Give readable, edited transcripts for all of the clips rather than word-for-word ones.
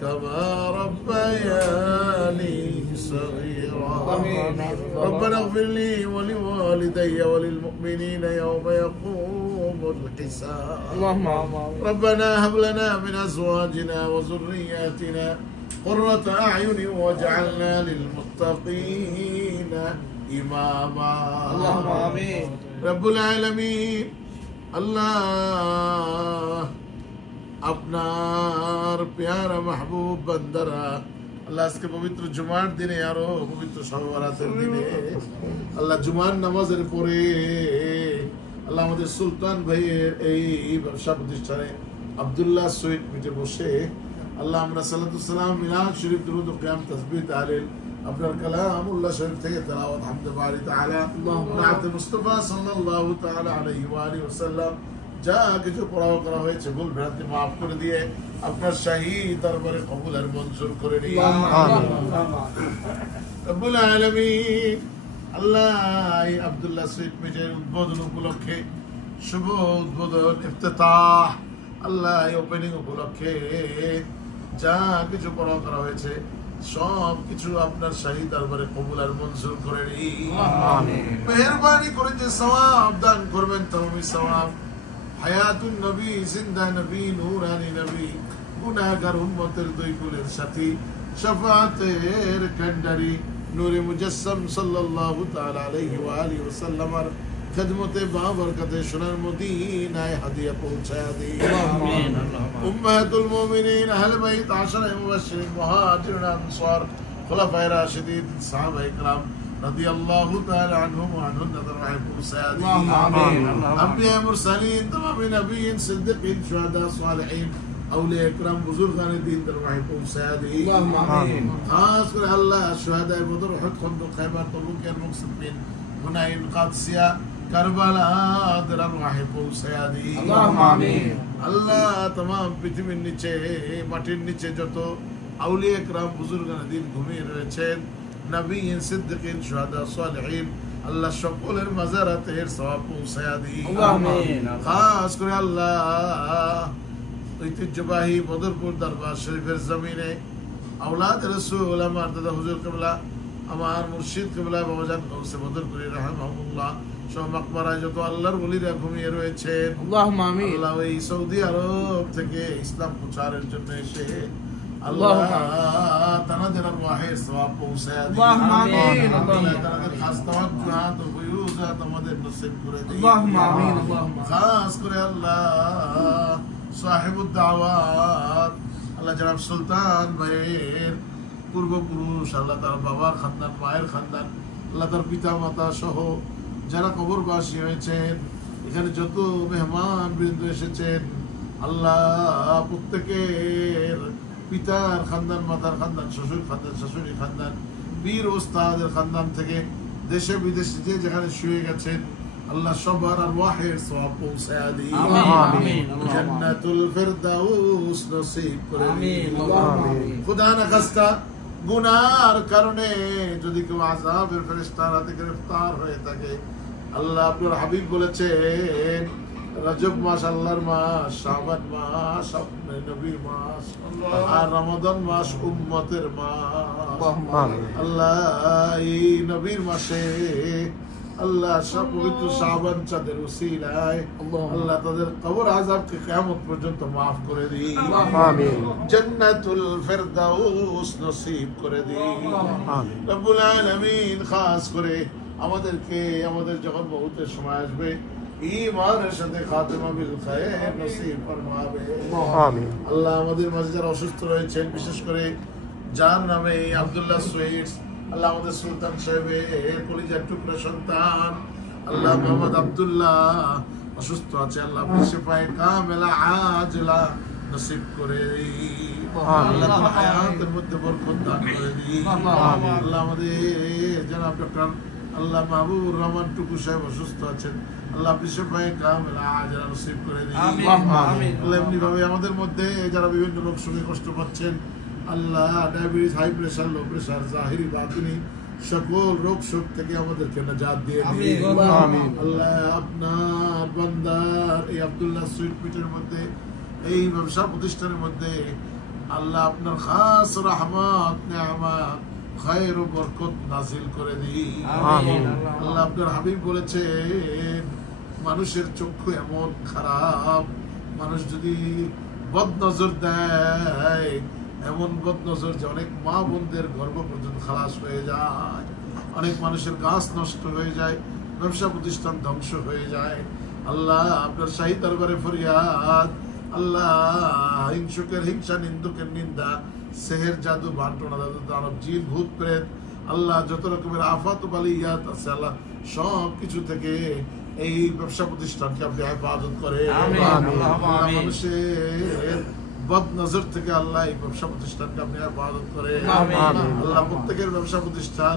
كما ربياني صغيرا ربنا اغفر لي ولوالدي وللمؤمنين يوم يقوم الحساب ربنا هب لنا من أزواجنا وذرياتنا قرة أعين واجعلنا للمتقين إماما اللهم آمين رب العالمين আল্লাহ আপনার প্যারা মাহবুব বান্দারা আল্লাহ আজকে পবিত্র জুমার দিনে আরো পবিত্র শবে বরাতের দিনে আল্লাহ জুমার নামাজের পরে আল্লাহ আমাদের সুলতান ভাইয়ের এই ব্যবসা প্রতিষ্ঠানে আব্দুল্লাহ সুইট মিটে বসে আল্লাহ আমরা সালাতুস সালাম মিলাদ শরীফ দুরূদ ও কিয়াম তাসবিহ তাহলিল আপনার কালামুল্লাহ শরীফ থেকে তেলাওয়াত হামদ বারি তাআলা নাত মুস্তাফা সাল্লাল্লাহু তাআলা আলাইহি ওয়া আলিহি ওয়াসাল্লাম যা কিছু পড়াও করা হয়েছে ভুল ভ্রান্তি মাফ করে দিয়ে আপনার শাহী দরবারে কবুল আর মঞ্জুর করে নিন আমিন রব্বুল আলামিন আল্লাহ আব্দুল্লাহ সুইট মিটের উদ্বোধন উপলক্ষে শুভ উদ্বোধন ইফতিতাহ আল্লাহ ওপেনিং উপলক্ষে যা কিছু পড়াও করা হয়েছে সব কিছু আপনার শাহী দরবারে কবুল আর মঞ্জুর করে নিন আমিন মেহেরবানি করে যে সওয়াব দান করবেন তাওমি সওয়াব হায়াতুন নবী জিন্দা নবী নূরানী নবী গুনাহগার উম্মতের দুই কুলের সাথী শাফাতের কান্ডারি নূরে মুজাসসাম সাল্লাল্লাহু তাআলা আলাইহি ওয়া আলিহি ওয়াসাল্লামের খিদমতে বাবরকতে সোনার মদিনায় হাদিয়া পৌঁছায়া দিন আমিন উম্মাহাতুল মুমিনিন আহলে বাইত আশরা মুবাশশিরিন মুহাজিরিন আনসার খুলাফায়ে রাশিদিন সাহাবায়ে کرام রাদিয়াল্লাহু তাআলা আনহুম ওয়া আনহুম দরবারে পৌঁছায়া দিন আমিন আম্বিয়া মুরসালিন तमाम নবীন সিদ্দিকিন শুহাদা সালিহিন আউলিয়া کرام বুজুর্গানে দিন দরবারে পৌঁছায়া দিন আমিন খাস করে আল্লাহ শুহাদা বদর উহুদ খন্দক খায়বার তবুক এর মুসলিমিন হুনাইন কাদসিয়া কারবালা দরবারে পৌঁছায়া দিন আমিন আল্লাহ तमाम পৃথিবীর নিচে মাটির নিচে যত আউলিয়া کرام বুজুর্গানে দিন ঘুমিয়ে রয়েছেন নবীন সিদ্দিকিন শুহাদা সালিহিন আল্লাহ সকলের মাজারাতের সওয়াব পৌঁছায়া দিন আমিন খাস করে আল্লাহ ঐতিহ্যবাহী বদরপুর দরবার শরীফের জমিনে আওলাদ রাসূল আমার দাদা হুজুর কিবলা আমার মুর্শিদ কিবলা বাবাজান গৌসে বদরপুরি রাহমাহুল্লাহ সব মাকবারায় যত আল্লাহর ওলিরা ঘুমিয়ে রয়েছেন আল্লাহুম্মা আমিন আল্লাহ এই সৌদি আরব থেকে ইসলাম প্রচারের জন্য এসে আল্লাহ তানাদের আরওয়াহের সওয়াব পৌঁছায়া দিন আল্লাহুম্মা আমিন আল্লাহ তানাদের খাস তাওয়াজ্জুহাত ও ফুয়ুজাত আমাদের নসিব করে দিন আল্লাহুম্মা আমিন আল্লাহুম্মা খাস করে আল্লাহ সাহিবুদ দাওয়াত আল্লাহ জনাব সুলতান ভাইয়ের পূর্বপুরুষ আল্লাহ তার বাবার খানদান মায়ের খানদান আল্লাহ তার পিতা মাতা সহ যারা কবরবাসী হয়েছেন এখানে যত মেহমান বৃন্দ এসেছেন আল্লাহ প্রত্যেকের পিতার খানদান মাতার খানদান শ্বশুর খানদান শাশুড়ি খানদান বীর ওস্তাদের খানদান থেকে দেশে বিদেশে যে যেখানে শুয়ে গেছেন আল্লাহ সবার আরওয়াহের সওয়াব পৌঁছায়া দিন আমিন জান্নাতুল ফিরদাউস নসিব করে দিন আমিন খোদা না খাস্তা গুনার কারণে যদি কেউ আযাবের ফেরেশতার হাতে গ্রেফতার হয়ে থাকে আল্লাহ আপনার হাবিব বলেছেন রজব মাস আল্লাহর মাস শাবান মাস আপনার নবীর মাস আর রমাদান মাস উম্মতের মাস আল্লাহ এই নবীর মাসে আল্লাহ সব পবিত্র শাবান চাঁদের উসিলায় আল্লাহ তাদের কবর আযাবকে কিয়ামত পর্যন্ত maaf করে দিন আমিন জান্নাতুল ফিরদাউস নসিব করে দিন আমিন রব্বুল আলামিন খাস করে আমাদেরকে আমাদের যখন মউতের সময় আসবে ঈমানের সাথে খাতেমা বিল খায়র নসিব ফরমাবে আমিন আল্লাহ আমাদের মাঝে যারা অসুস্থ রয়েছেন বিশেষ করে যার নামে আব্দুল্লাহ সুইটস আল্লাহ আমাদের সুলতান সাহেবের কলিজার টুকরা সন্তান আল্লাহ মোহাম্মদ আব্দুল্লাহ অসুস্থ আছে আল্লাহ শিফায়ে কামিলা আজিলা নসিব করে আল্লাহ তাআলা হায়াতের মধ্যে বরকত দান করে দিন আল্লাহ আমাদের জনাব ডক্টর আল্লাহ মাহবুবুর রহমান টুকু সাহেব অসুস্থ আছেন আল্লাহ শিফায়ে কামিলা আজিলা নসিব করে দিন আমিন আল্লাহ এমনি ভাবে আমাদের মধ্যে যারা বিভিন্ন রোগ শোকে কষ্ট পাচ্ছেন আল্লাহ diabetes high pressure low pressure জাহিরি বাতিনি সকল রোগ শোক থেকে আমাদেরকে নাজাত দিয়ে দিন আমিন আল্লাহ আপনার বান্দার এই আব্দুল্লাহ সুইট পিটের মধ্যে এই ব্যবসা প্রতিষ্ঠানের মধ্যে আল্লাহ আপনার খাস রহমত নেয়ামত খায়ের ও বরকত নাজিল করে দিন। আল্লাহ আপনার হাবিব বলেছেন মানুষের চক্ষু এমন খারাপ, মানুষ যদি বদ নজর দেয় এমন বদ নজর যে অনেক মা বোনদের গর্ভ পর্যন্ত খালাস হয়ে যায়, অনেক মানুষের গাছ নষ্ট হয়ে যায়, ব্যবসা প্রতিষ্ঠান ধ্বংস হয়ে যায়। আল্লাহ আপনার শাহী দরবারে ফরিয়াদ, আল্লাহ হিংসুকের হিংসা, নিন্দুকের নিন্দা, সেহের জাদু, বান্টনা জাদু, দানব, জিন, ভূত প্রেত, আল্লাহ যত রকমের আফাত বালিয়াত আছে আল্লাহ সব কিছু থেকে এই ব্যবসা প্রতিষ্ঠানকে আপনি হেফাজত করে। মানুষের বদ নজর থেকে আল্লাহ এই ব্যবসা প্রতিষ্ঠানকে আপনি হেফাজত করে। আল্লাহ প্রত্যেকের ব্যবসা প্রতিষ্ঠান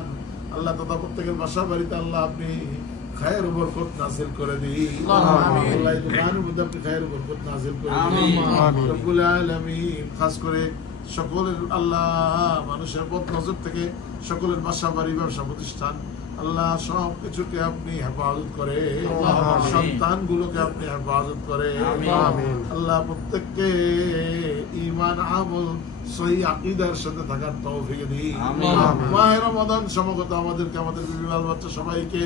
আল্লাহ তথা প্রত্যেকের বাসা বাড়িতে আল্লাহ আপনি খায়ের বরকত নাজিল করে দিন। আল্লাহ এই দোকানের মধ্যে আপনি খায়ের বরকত নাজিল করে দিন রব্বুল আলামিন। খাস করে সকলের আল্লাহ মানুষের বদ নজর থেকে সকলের বাসা বাড়ি ব্যবসা প্রতিষ্ঠান আল্লাহ সব কিছুকে আপনি হেফাজত করে, সন্তান গুলোকে আপনি হেফাজত করে। আল্লাহ প্রত্যেককে ঈমান আমল সহি আকীদার সাথে থাকার তৌফিক দিন। মাহে রমাদান সমাগত আমাদেরকে, আমাদের বিবি বাল বাচ্চা সবাইকে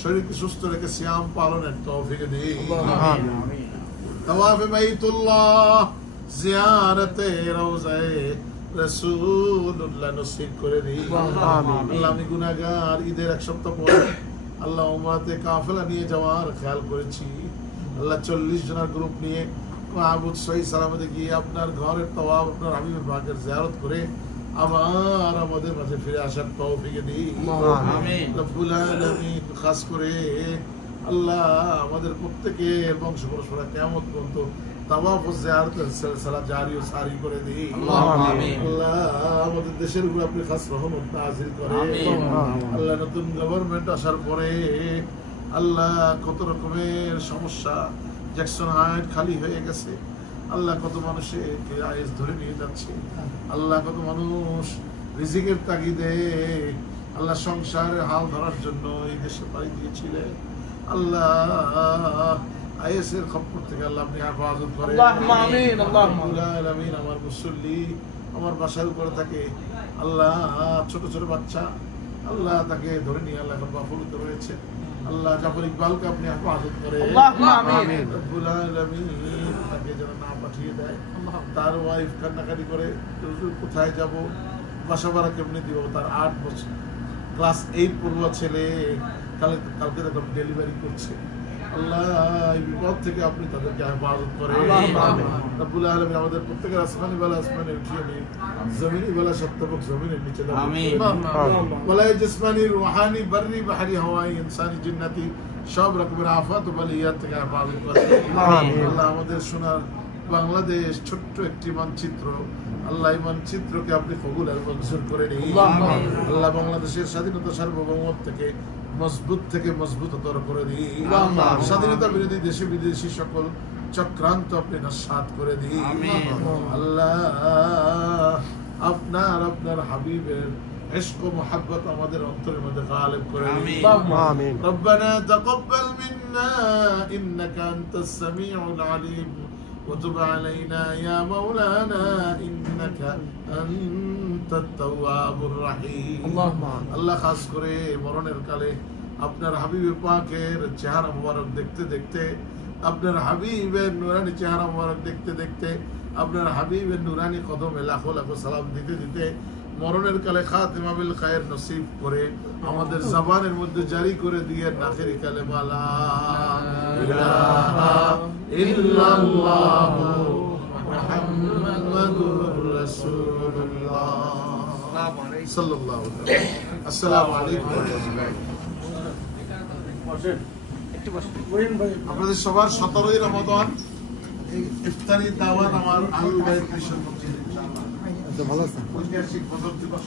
শরীরকে সুস্থ রেখে সিয়াম পালনের তৌফিক দিন। তাওয়াফে বাইতুল্লাহ, জিয়ারতে রওজায়ে রাসূলুল্লাহ নসিব করে দিন। আল্লাহ আমি গুনাহগার, ঈদের এক সপ্তাহ পরে আল্লাহ উমরাতে কাফেলা নিয়ে যাওয়ার খেয়াল করেছি। আল্লাহ 40 জনের গ্রুপ নিয়ে মাহবুদ সহি সালামতে গিয়ে আপনার ঘরের তওয়াফ, আপনার হাবিবের পাকের জিয়ারত করে আবার আমাদের মাঝে ফিরে আসার তৌফিক দিন রব্বুল আলামিন। খাস করে আল্লাহ আমাদের প্রত্যেকের বংশ পরম্পরা কিয়ামত পর্যন্ত তাওয়াফ ও জিয়ারতের সিলসিলা জারি ও সারি করে দিন। আল্লাহ আমাদের দেশের উপর আপনি খাস রহমত নাযিল করেন। আল্লাহ নতুন গভর্নমেন্ট আসার পরে আল্লাহ কত রকমের সমস্যা, জ্যাকসন হাইট খালি হয়ে গেছে, আল্লাহ কত মানুষের আইস ধরে নিয়ে যাচ্ছে, আল্লাহ কত মানুষ রিজিকের তাগিদে আল্লাহ সংসারের হাল ধরার জন্য এই দেশে পাড়ি দিয়েছিলেন। আল্লাহ আইএসের খপ্পর থেকে আল্লাহ আপনি হেফাজত করেন। আমার মুসল্লি আমার বাসার উপরে থাকে আল্লাহ ছোট ছোট বাচ্চা, আল্লাহ তাকে ধরে নিয়ে আল্লাহ এখন বাফুলিত রয়েছে। আল্লাহ জাফর ইকবালকে আপনি হেফাজত করেন। রব্বুল আলামিন তাকে যেন না পাঠিয়ে দেয়। তার ওয়াইফ কান্নাকাটি করে কোথায় যাব, বাসা ভাড়া কেমনি দিব। তার 8 বছর ক্লাস 8 পড়ুয়া ছেলে কালকে তাকে ডেলিভারি করছে। আল্লাহ এই বিপদ থেকে আপনি তাদেরকে হেফাজত করেন। রব্বুল আলামিন আমাদের প্রত্যেকের আসমানি বেলা আসমানে উঠিয়ে নিন, জমিনি বেলা সত্যবক জমিনের নিচে বলায় জিসমানি রুহানি বাররি বাহারি হাওয়াই ইনসানি জিন্নাতি সব রকমের আফাত ও বালিয়াত থেকে হেফাজত করেন। আল্লাহ আমাদের সোনার বাংলাদেশ ছোট্ট একটি মানচিত্র, আল্লাহ এই মানচিত্রকে আপনি কবুল আর মঞ্জুর করে নিন। আল্লাহ বাংলাদেশের স্বাধীনতা সার্বভৌমত্ব থেকে মজবুততর করে দিন। স্বাধীনতা বিরোধী দেশে বিদেশি সকল চক্রান্ত আপনি নস্যাৎ করে দিন। আল্লাহ আপনার হাবিবের ইশক ও মুহাব্বত আমাদের অন্তরের মধ্যে গালিব করে দিন। রব্বানা তাকাব্বাল মিন্না ইন্নাকা আনতাস সামিউল আলিম وتب علينا يا مولانا إنك أنت التواب الرحيم। আল্লাহ খাস করে মরণের কালে আপনার হাবিবের পাকের চেহারা মুবারক দেখতে দেখতে, আপনার হাবিবের নুরানি চেহারা মুবারক দেখতে দেখতে, আপনার হাবিবের নুরানি কদমে লাখো লাখো সালাম দিতে দিতে মরণের কালে খাতিমা বিল খায়ের নসিব করে আমাদের জবানের মধ্যে জারি করে দিয়ে আখেরি কালেমা লা ইলাহা ইল্লাল্লাহু মুহাম্মাদুর রাসূলুল্লাহ সাল্লাল্লাহু আলাইহি ওয়াসাল্লাম। আসসালামু আলাইকুম ওয়া রাহমাতুল্লাহ। আপনাদের সবার 17ই রমাদান ইফতারি দাওয়াত আমার আলু ভাই কৃষ্ণ মসজিদে ইনশাআল্লাহ। ভালো আছে ঐতিহাসিক ফজর দিবস।